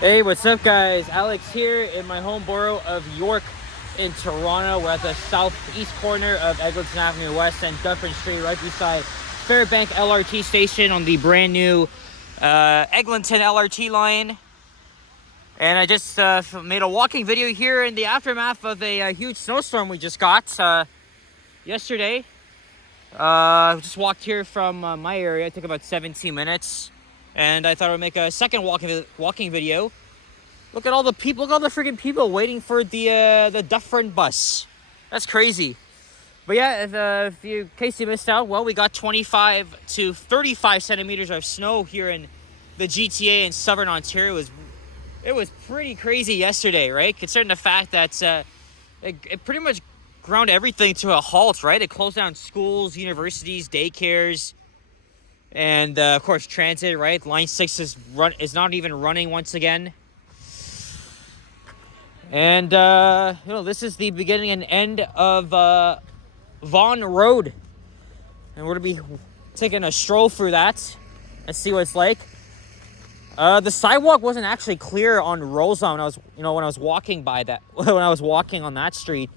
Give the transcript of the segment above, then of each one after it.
Hey, what's up, guys? Alex here in my home borough of York in Toronto. We're at the southeast corner of Eglinton Avenue West and Dufferin Street, right beside Fairbank LRT station on the brand new Eglinton LRT line. And I just made a walking video here in the aftermath of a huge snowstorm we just got yesterday. Just walked here from my area. It took about 17 minutes. And I thought I would make a second walking video. Look at all the people, look at all the freaking people waiting for the Dufferin bus. That's crazy. But yeah, in case you missed out, well, we got 25 to 35 centimeters of snow here in the GTA in southern Ontario. It was pretty crazy yesterday, right? Considering the fact that it pretty much ground everything to a halt, right? It closed down schools, universities, daycares, and of course transit, right? Line 6 is not even running once again. And this is the beginning and end of Vaughan Road, and we're gonna be taking a stroll through that and see what it's like. The sidewalk wasn't actually clear on Rosa when I was walking by that when I was walking on that street.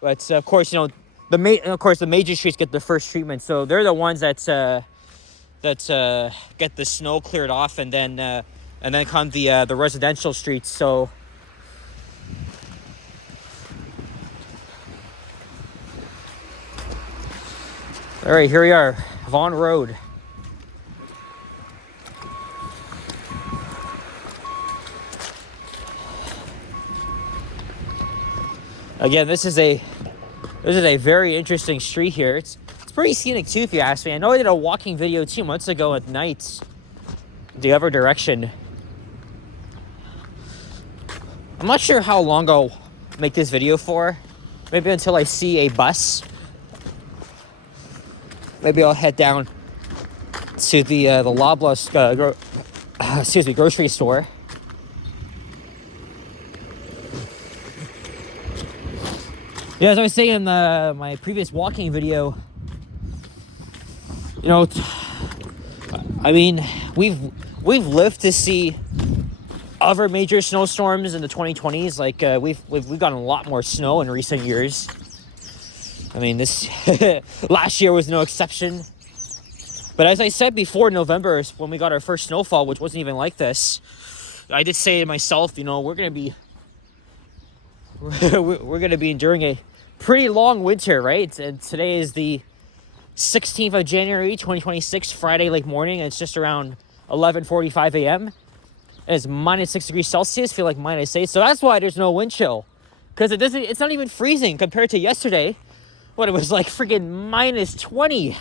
But of course, the major streets get the first treatment, so they're the ones that get the snow cleared off, and then come the residential streets. So. All right, here we are, Vaughan Road. Again, this is a very interesting street here. It's pretty scenic too, if you ask me. I know I did a walking video 2 months ago at night, the other direction. I'm not sure how long I'll make this video for. Maybe until I see a bus. Maybe I'll head down to the Loblaws grocery store. Yeah, as I was saying in my previous walking video, I mean, we've lived to see other major snowstorms in the 2020s. Like we've gotten a lot more snow in recent years. I mean, this last year was no exception. But as I said before, in November, when we got our first snowfall, which wasn't even like this, I did say to myself, we're gonna be enduring a pretty long winter, right? And today is the 16th of January, 2026, Friday late morning, and it's just around 11:45 a.m. And it's -6 degrees Celsius, feel like -8. So that's why there's no wind chill, because it's not even freezing compared to yesterday, when it was like freaking -20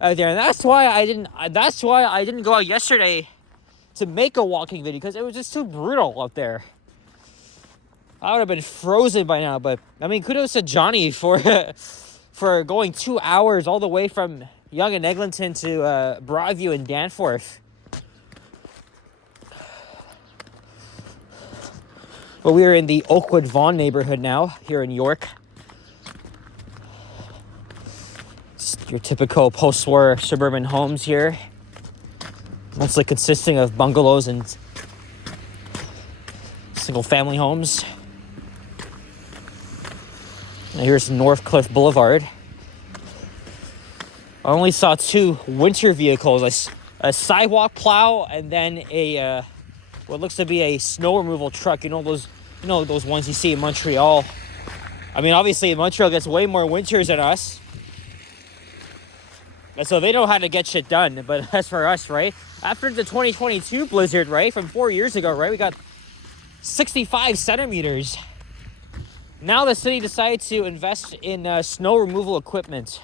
out there. And that's why I didn't go out yesterday to make a walking video, because it was just too brutal out there. I would have been frozen by now. But I mean, kudos to Johnny for going 2 hours all the way from Yonge and Eglinton to Broadview and Danforth. But we are in the Oakwood Vaughan neighborhood now, here in York. Your typical post-war suburban homes here, mostly consisting of bungalows and single-family homes. Now here's Northcliffe Boulevard. I only saw 2 winter vehicles, a sidewalk plow and then a what looks to be a snow removal truck. Those ones you see in Montreal. I mean, obviously Montreal gets way more winters than us. And so they know how to get shit done. But as for us, right? After the 2022 blizzard, right? From 4 years ago, right? We got 65 centimeters. Now the city decided to invest in snow removal equipment.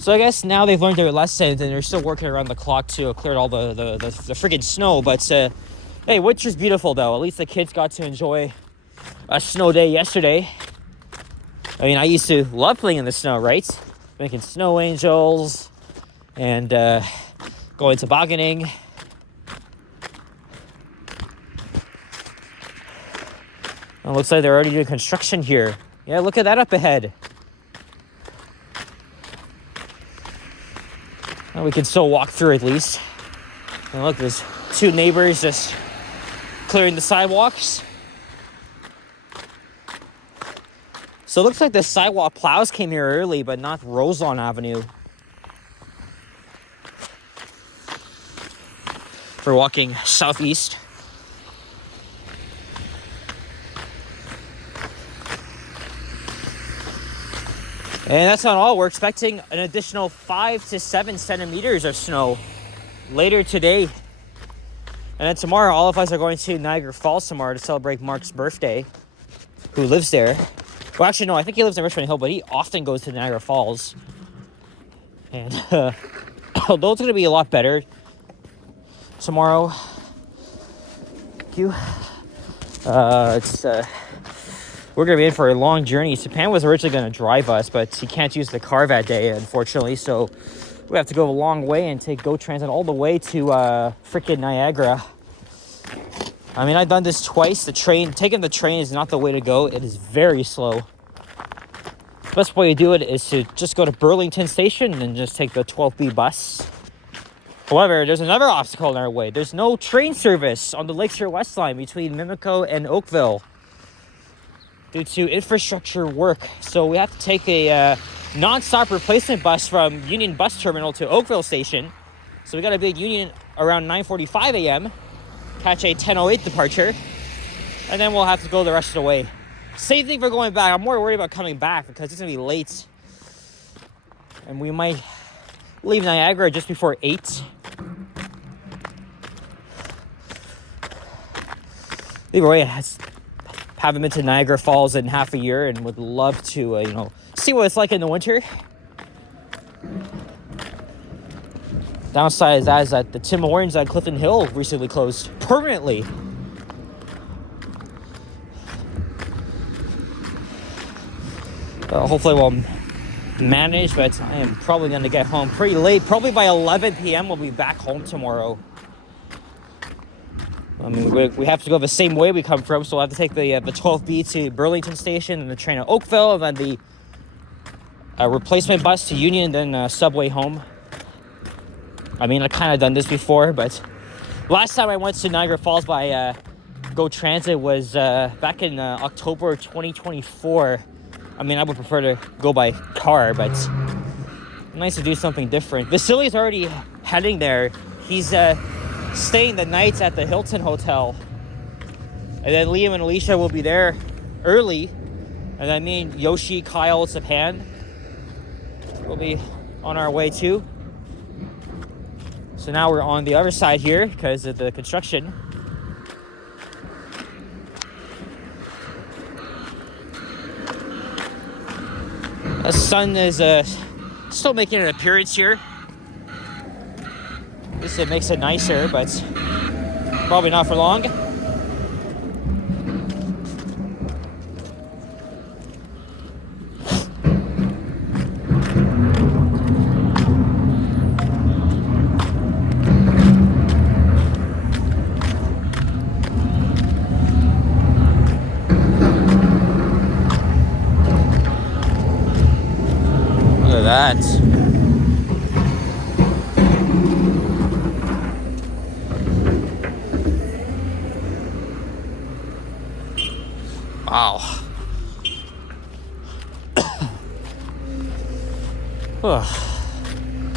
So I guess now they've learned their lessons, and they're still working around the clock to clear all the friggin' snow. But hey, winter's beautiful, though. At least the kids got to enjoy a snow day yesterday. I mean, I used to love playing in the snow, right? Making snow angels and going tobogganing. It looks like they're already doing construction here. Yeah, look at that up ahead. Well, we can still walk through at least. And look, there's 2 neighbors just clearing the sidewalks. So it looks like the sidewalk plows came here early, but not Roselon Avenue. For walking southeast. And that's not all. We're expecting an additional 5 to 7 centimeters of snow later today. And then tomorrow, all of us are going to Niagara Falls tomorrow to celebrate Mark's birthday, who lives there. Well, actually, no, I think he lives in Richmond Hill, but he often goes to Niagara Falls. And although it's going to be a lot better tomorrow, we're going to be in for a long journey. Sapan was originally going to drive us, but he can't use the car that day, unfortunately. So we have to go a long way and take GO Transit all the way to freaking Niagara. I mean, I've done this twice. Taking the train is not the way to go. It is very slow. The best way to do it is to just go to Burlington Station and just take the 12B bus. However, there's another obstacle in our way. There's no train service on the Lakeshore West Line between Mimico and Oakville due to infrastructure work. So we have to take a non-stop replacement bus from Union Bus Terminal to Oakville Station. So we got to be at Union around 9:45 a.m., catch a 10:08 departure, and then we'll have to go the rest of the way. Same thing for going back. I'm more worried about coming back because it's going to be late. And we might leave Niagara just before 8. Either way, haven't been to Niagara Falls in half a year and would love to, see what it's like in the winter. Downside is that the Tim Hortons at Clifton Hill recently closed permanently. Hopefully we'll manage, but I am probably going to get home pretty late. Probably by 11 p.m. we'll be back home tomorrow. I mean, we have to go the same way we come from, so we'll have to take the 12B to Burlington Station and the train to Oakville, and then the replacement bus to Union, then subway home. I mean, I've kind of done this before, but last time I went to Niagara Falls by GO Transit was back in October 2024. I mean, I would prefer to go by car, but nice to do something different. Vasily's already heading there. He's staying the nights at the Hilton Hotel. And then Liam and Alicia will be there early. And then me and Yoshi, Kyle, Sapan will be on our way too. So now we're on the other side here because of the construction. The sun is still making an appearance here. At least it makes it nicer, but probably not for long. Look at that. Wow.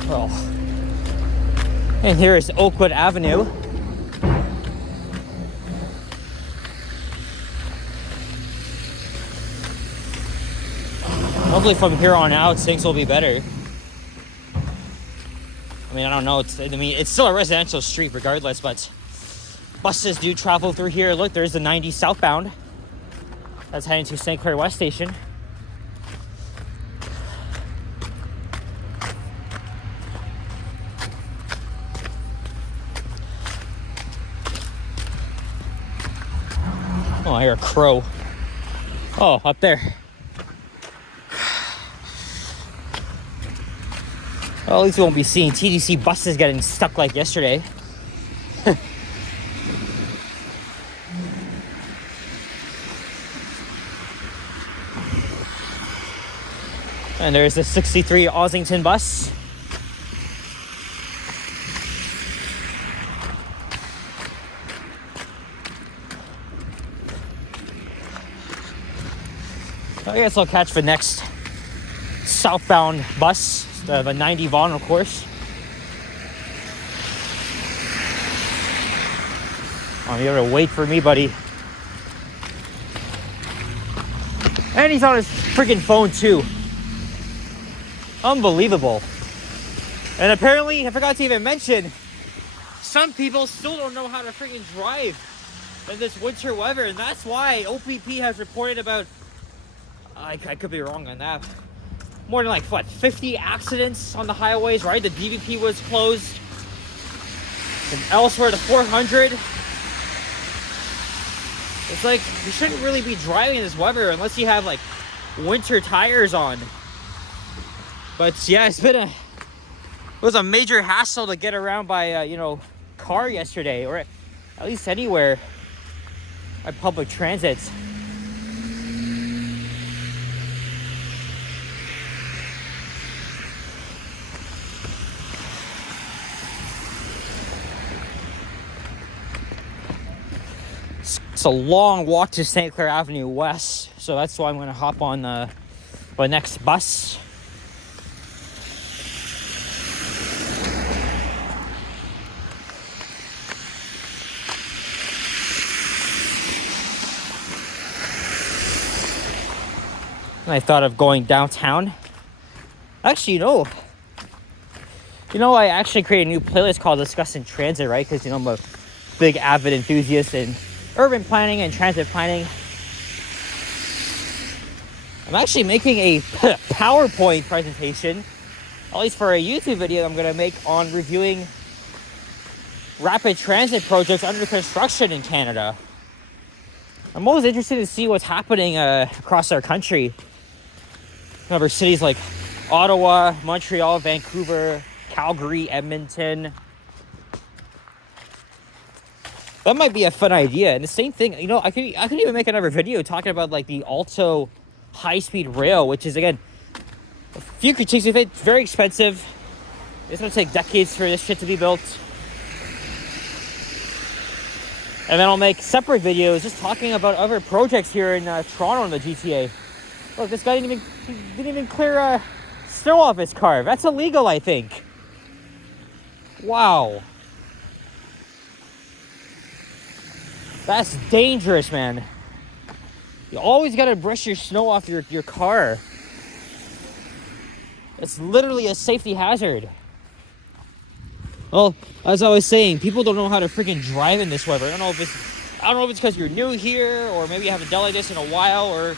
Well, and here is Oakwood Avenue. Hopefully from here on out, things will be better. I mean, I don't know. It's still a residential street regardless, but buses do travel through here. Look, there's the 90 southbound. That's heading to St. Clair West Station. Oh, I hear a crow. Oh, up there. Well, at least we won't be seeing TTC buses getting stuck like yesterday. And there's the 63 Ossington bus. I guess I'll catch the next southbound bus, the 90 Vaughan, of course. Oh, you gotta wait for me, buddy. And he's on his freaking phone too. Unbelievable. And apparently, I forgot to even mention, some people still don't know how to freaking drive in this winter weather, and that's why OPP has reported about, I could be wrong on that, more than like, what, 50 accidents on the highways, right? The DVP was closed. And elsewhere, the 400. It's like, you shouldn't really be driving in this weather unless you have like winter tires on. But yeah, it was a major hassle to get around by, car yesterday, or at least anywhere by public transit. It's a long walk to St. Clair Avenue West, so that's why I'm going to hop on the next bus. And I thought of going downtown. Actually, I actually created a new playlist called Discussing Transit, right? Because, I'm a big avid enthusiast in urban planning and transit planning. I'm actually making a PowerPoint presentation, at least for a YouTube video I'm going to make on reviewing rapid transit projects under construction in Canada. I'm always interested to see what's happening across our country. Over cities like Ottawa, Montreal, Vancouver, Calgary, Edmonton. That might be a fun idea. And the same thing, I could even make another video talking about like the Alto high-speed rail, which is, again, a few critiques of it. Very expensive. It's going to take decades for this shit to be built. And then I'll make separate videos just talking about other projects here in Toronto in the GTA. Look, this guy didn't even clear snow off his car. That's illegal, I think. Wow. That's dangerous, man. You always gotta brush your snow off your car. It's literally a safety hazard. Well, as I was saying, people don't know how to freaking drive in this weather. I don't know if it's because you're new here, or maybe you haven't done like this in a while, or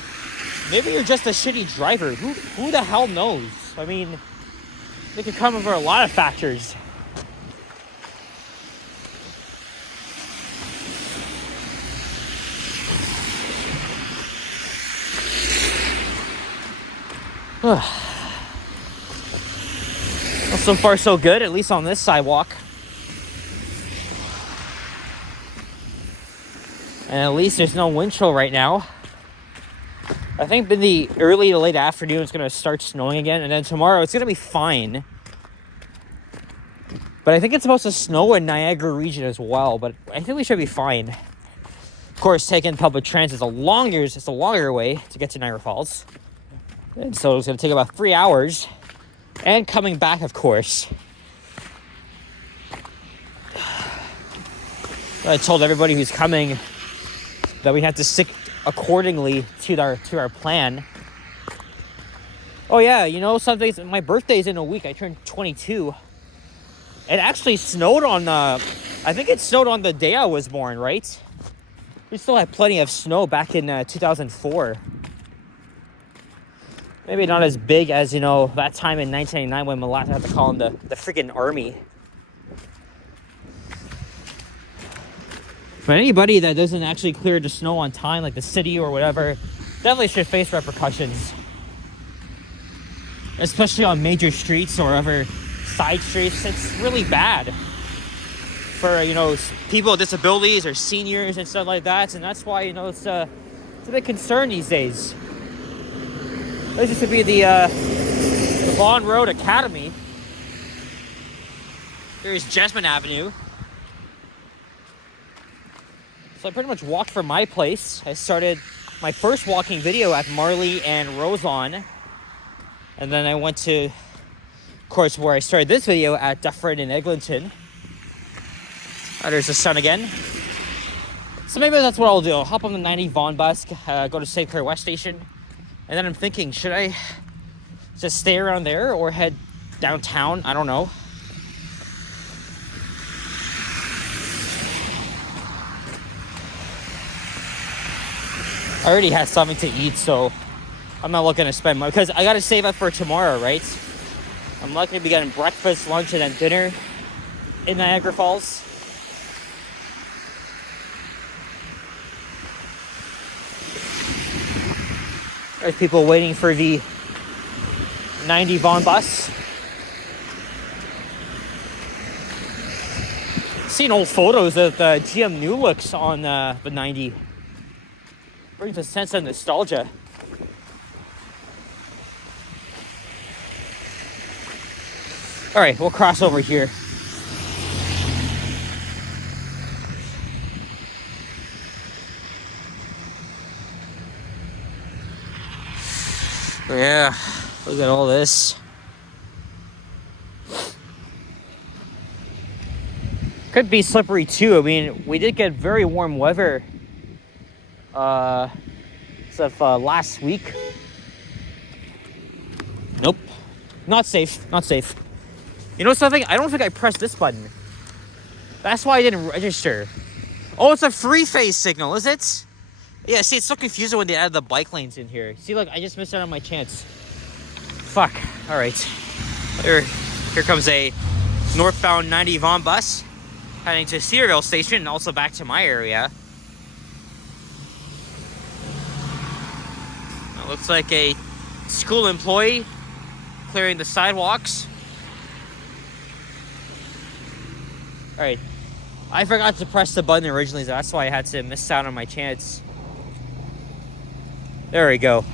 maybe you're just a shitty driver. Who the hell knows? I mean, it could come over a lot of factors. Well, so far so good, at least on this sidewalk. And at least there's no wind chill right now. I think in the early to late afternoon it's going to start snowing again, and then tomorrow it's going to be fine. But I think it's supposed to snow in Niagara region as well, but I think we should be fine. Of course, taking public transit is a longer way to get to Niagara Falls. And so it's going to take about 3 hours. And coming back, of course. I told everybody who's coming that we have to stick accordingly to our plan. Oh yeah, something. My birthday's in a week. I turned 22. It actually snowed I think it snowed on the day I was born, right? We still had plenty of snow back in 2004. Maybe not as big as, that time in 1999 when Malata had to call in the freaking army. But anybody that doesn't actually clear the snow on time, like the city or whatever, definitely should face repercussions. Especially on major streets or other side streets. It's really bad for, people with disabilities or seniors and stuff like that. And that's why, it's a big concern these days. This used to be the Vaughan Road Academy. Here's Jasmine Avenue. So I pretty much walked from my place. I started my first walking video at Marley and Roseon. And then I went to, of course, where I started this video at Dufferin and Eglinton. Oh, there's the sun again. So maybe that's what I'll do. I'll hop on the 90 Vaughan bus, go to St. Clair West Station. And then I'm thinking, should I just stay around there or head downtown? I don't know. I already had something to eat, so I'm not looking to spend money because I got to save up for tomorrow, right? I'm not going to be getting breakfast, lunch, and then dinner in Niagara Falls. There's people waiting for the 90 Vaughan bus. Seen old photos of the GM new looks on the 90. Brings a sense of nostalgia. All right, we'll cross over here. Yeah, look at all this. Could be slippery too. I mean, we did get very warm weather last week. Nope. Not safe. Not safe. You know something? I don't think I pressed this button. That's why I didn't register. Oh, it's a free phase signal, is it? Yeah, see, it's so confusing when they add the bike lanes in here. See, look, I just missed out on my chance. Fuck. All right. Here comes a northbound 90 Vaughan bus heading to Cedarville Station and also back to my area. It looks like a school employee clearing the sidewalks. All right. I forgot to press the button originally, so that's why I had to miss out on my chance. There we go.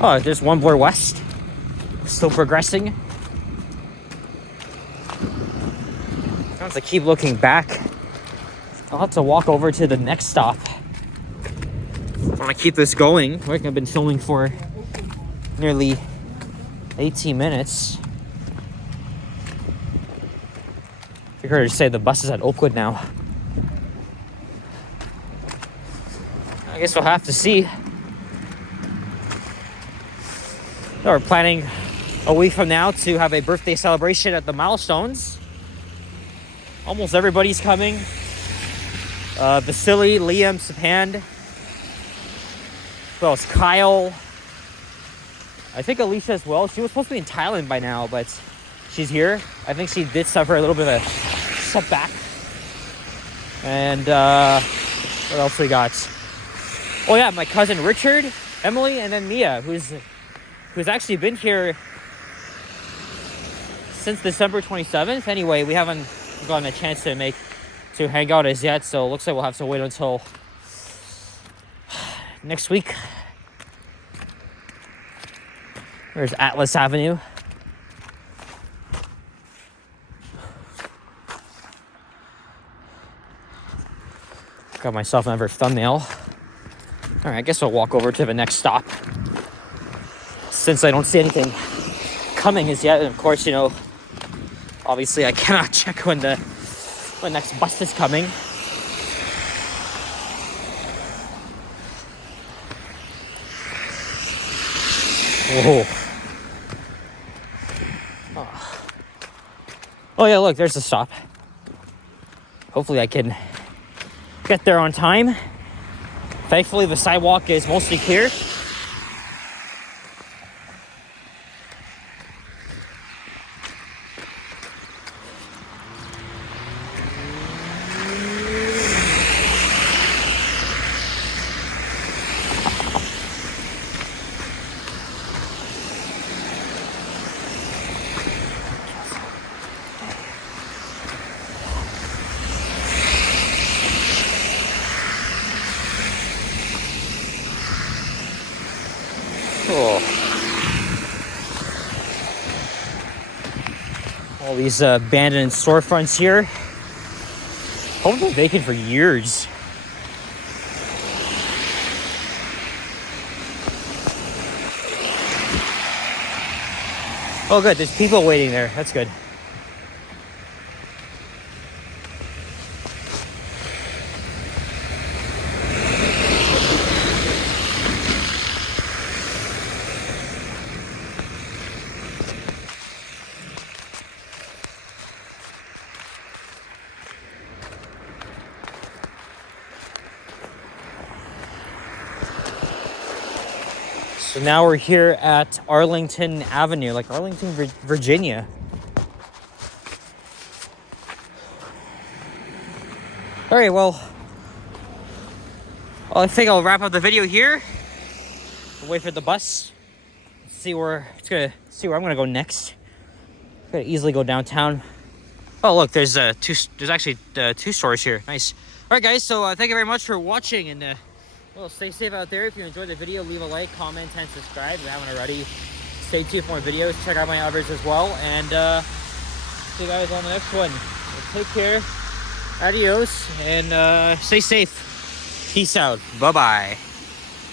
Oh, there's one Bloor West. Still progressing. I have to keep looking back. I'll have to walk over to the next stop. I want to keep this going. Like I've been filming for nearly 18 minutes. I heard her say the bus is at Oakwood now. I guess we'll have to see. So we're planning a week from now to have a birthday celebration at the Milestones. Almost everybody's coming. Vasily, Liam, Sapand. Who else? Kyle. I think Alicia as well. She was supposed to be in Thailand by now, but she's here. I think she did suffer a little bit of a setback. And what else we got? Oh yeah, my cousin Richard, Emily, and then Mia, who's actually been here since December 27th. Anyway, we haven't gotten a chance to hang out as yet, so it looks like we'll have to wait until next week. There's Atlas Avenue. Got myself another thumbnail. All right, I guess I'll walk over to the next stop. Since I don't see anything coming as yet, and of course, you know, obviously I cannot check when the next bus is coming. Whoa. Oh yeah, look, there's the stop. Hopefully I can get there on time. Thankfully, the sidewalk is mostly clear. All these abandoned storefronts here. Homes been vacant for years. Oh good, there's people waiting there. That's good. So now we're here at Arlington Avenue, like Arlington, Virginia. All right, well, I think I'll wrap up the video here. Wait for the bus. See where I'm gonna go next. Gotta easily go downtown. Oh, look, there's actually two stores here. Nice. All right, guys. So thank you very much for watching, and well, stay safe out there. If you enjoyed the video, leave a like, comment, and subscribe if you haven't already. Stay tuned for more videos. Check out my others as well, and see you guys on the next one. Well, take care. Adios, and stay safe. Peace out. Bye-bye.